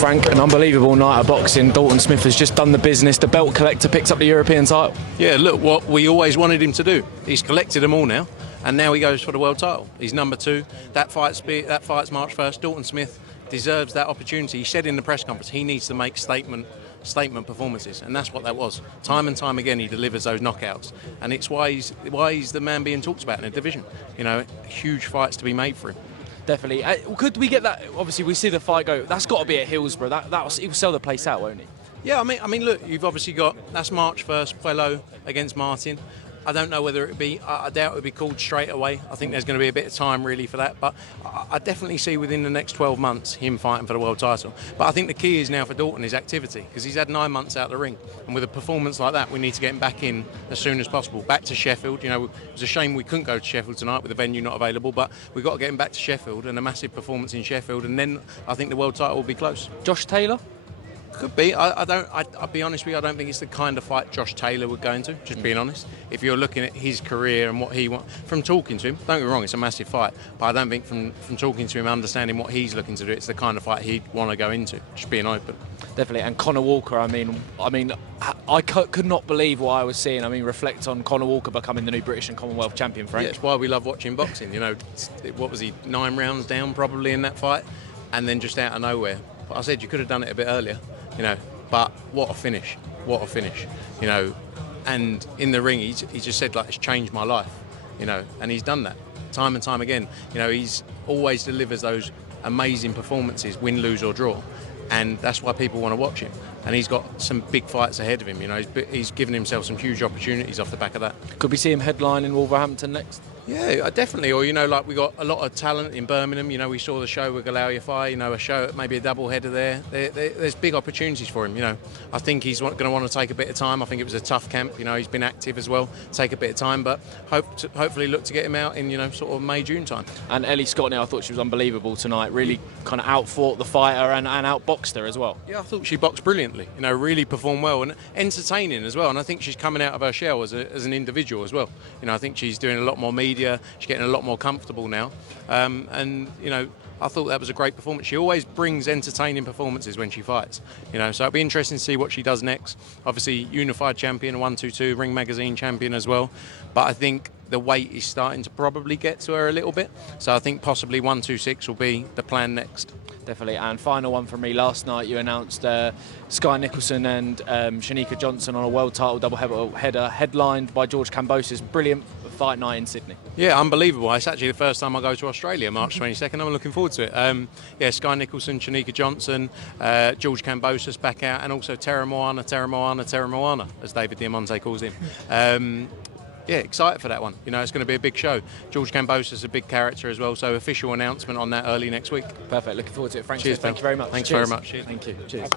Frank, an unbelievable night of boxing. Dalton Smith has just done the business. The belt collector picks up the European title. Yeah, look, what we always wanted him to do. He's collected them all now, and now he goes for the world title. He's number 2. That fight's March 1st. Dalton Smith deserves that opportunity. He said in the press conference he needs to make statement performances, and that's what that was. Time and time again he delivers those knockouts, and it's why he's the man being talked about in the division. You know, huge fights to be made for him. Definitely. Could we get that? Obviously, we see the fight go. That's got to be at Hillsborough. He will sell the place out, won't he? Yeah, I mean, look, you've obviously got that's March 1st, Puello against Martin. I don't know whether it would be. I doubt it would be called straight away. I think there's going to be a bit of time really for that. But I definitely see within the next 12 months him fighting for the world title. But I think the key is now for Dalton is activity, because he's had 9 months out of the ring, and with a performance like that, we need to get him back in as soon as possible. Back to Sheffield. You know, it was a shame we couldn't go to Sheffield tonight with the venue not available, but we've got to get him back to Sheffield and a massive performance in Sheffield, and then I think the world title will be close. Josh Taylor. Could be. I'll be honest with you, I don't think it's the kind of fight Josh Taylor would go into, just being honest. If you're looking at his career and what he wants, from talking to him, don't get me wrong, it's a massive fight, but I don't think from talking to him, understanding what he's looking to do, it's the kind of fight he'd want to go into, just being open. Definitely. And Conah Walker, I mean, I could not believe what I was seeing. I mean, reflect on Conah Walker becoming the new British and Commonwealth champion, Frank. Yeah, it's why we love watching boxing. You know, what was he, 9 rounds down probably in that fight, and then just out of nowhere. But I said you could have done it a bit earlier, you know. But what a finish, you know. And in the ring, he just said, like, it's changed my life, you know. And he's done that time and time again. You know, he's always delivers those amazing performances, win, lose or draw. And that's why people want to watch him. And he's got some big fights ahead of him, you know. He's given himself some huge opportunities off the back of that. Could we see him headline in Wolverhampton next? Yeah, definitely. Or, you know, like we got a lot of talent in Birmingham. You know, we saw the show with Galao Yafai, you know, a show, maybe a double header there. There's big opportunities for him, you know. I think he's going to want to take a bit of time. I think it was a tough camp. You know, he's been active as well. Take a bit of time, but hopefully look to get him out in, you know, sort of May, June time. And Ellie Scott now, I thought she was unbelievable tonight. Really kind of outfought the fighter and outboxed her as well. Yeah, I thought she boxed brilliantly. You know, really performed well and entertaining as well. And I think she's coming out of her shell as an individual as well. You know, I think she's doing a lot more media. She's getting a lot more comfortable now. And, you know, I thought that was a great performance. She always brings entertaining performances when she fights. You know, so it'll be interesting to see what she does next. Obviously, unified champion, 122, Ring Magazine champion as well. But I think the weight is starting to probably get to her a little bit. So I think possibly 126 will be the plan next. Definitely. And final one from me. Last night you announced Sky Nicholson and Shanika Johnson on a world title double header, headlined by George Kambosos. Brilliant fight night in Sydney. Yeah, unbelievable. It's actually the first time I go to Australia, March 22nd. I'm looking forward to it. Yeah, Sky Nicholson, Shanika Johnson, George Kambosos back out, and also Terra Moana, as David Diamante calls him. Yeah, excited for that one. You know, it's going to be a big show. George Kambosos is a big character as well, so official announcement on that early next week. Perfect. Looking forward to it. Frank, cheers, thank you very much. Thanks very much. Cheers. Thank you. Cheers.